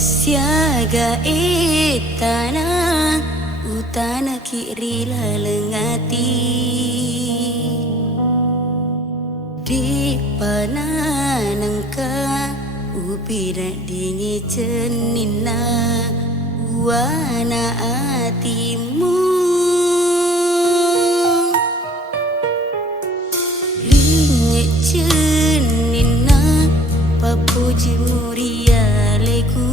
Siaga tanah utana kiri lalengati di pananangka upi nak dingi cenina wana atimu ringe cenina papuji muria leku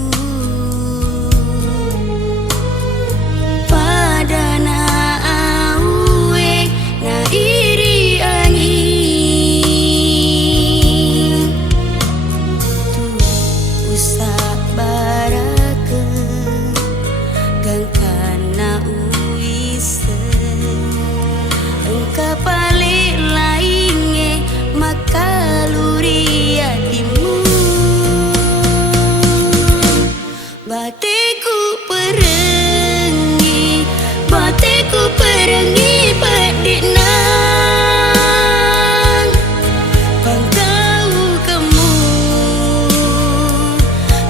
Batiku perengi padinang Pangkau kamu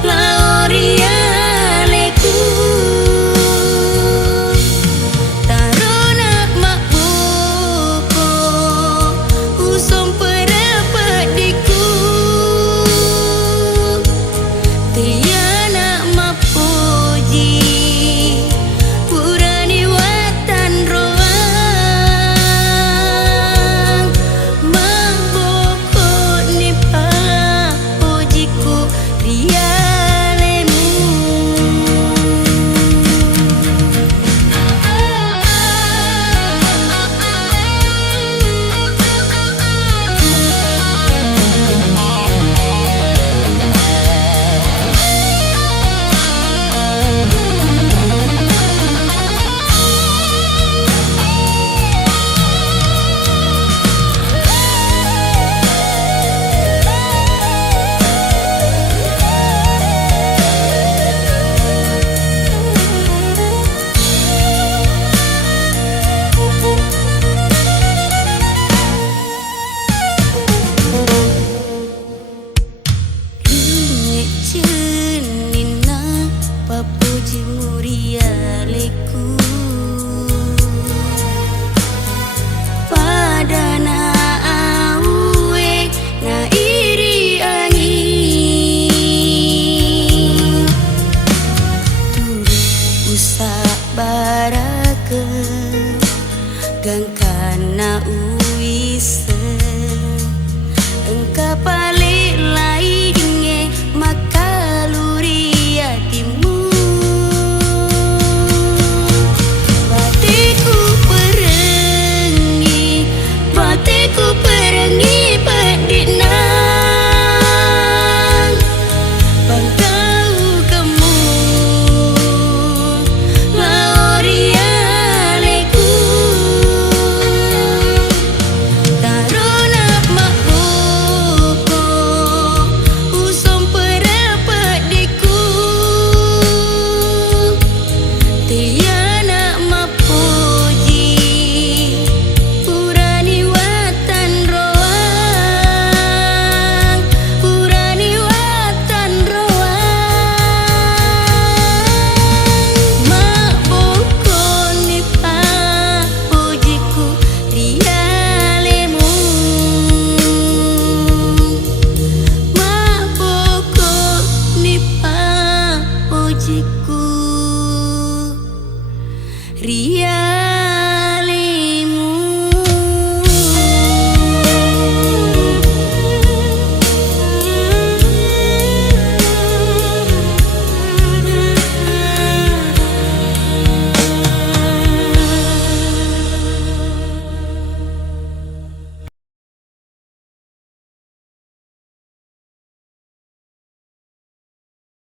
Lauria leku Tarona makbuko Usong perapadiku Tiana mapuji Gangkana uise engka paling lainge makaluri hatimu Batiku perengi padinang Pangkau kamu Lauria leku Tarona makbuko Usong perapadiku Tiana mapuji Purani watan roang Purani watan roang Makbuko ni papujiku rialemu Makbuko ni papujiku